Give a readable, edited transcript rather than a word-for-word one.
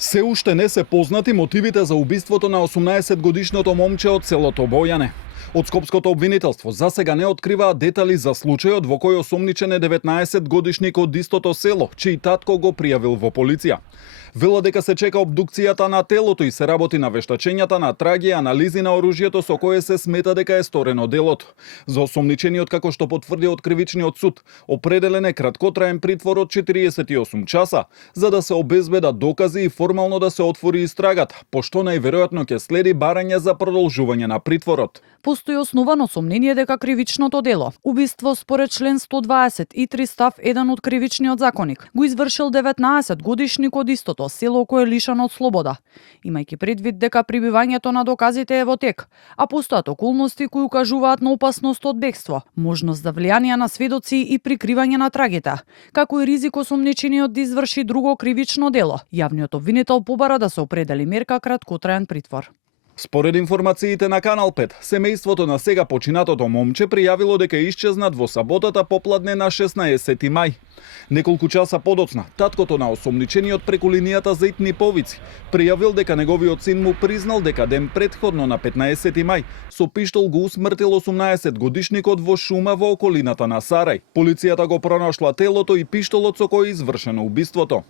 Се уште не се познати мотивите за убиството на 18-годишното момче од селото Бојане. Од Скопското обвинителство засега не откриваат детали за случајот во кој осомничен е 19-годишник од истото село, чиј татко го пријавил во полиција. Велат дека се чека обдукцијата на телото и се работи на вештачењата на траги и анализи на оружјето со кое се смета дека е сторено делото. За осомничениот, како што потврди од кривичниот суд, определен е краткотраен притвор од 48 часа, за да се обезбедат докази и формално да се отвори истрагата, пошто најверојатно ќе следи барање за продолжување на притворот. Постои основано сомнение дека кривичното дело, убиство според член 123 став 1 од кривичниот законник, го извршил 19-годишник од истото село кој е лишено од слобода, имајќи предвид дека прибивањето на доказите е во тек, а постојат околности кои укажуваат на опасност од бегство, можност за влијание на сведоци и прикривање на трагите, како и ризик осомничениот да изврши друго кривично дело. Јавниот обвинител побара да се определи мерка краткотраен притвор. Според информациите на Канал 5, семејството на сега починатото момче пријавило дека е исчезнат во саботата попладне на 16 мај. Неколку часа подоцна, таткото на осомничениот преку линијата за итни повици пријавил дека неговиот син му признал дека ден претходно на 15 мај со пиштол го усмртил 18-годишникот во шума во околината на Сарај. Полицијата го пронашла телото и пиштолот со кој е извршено убиството.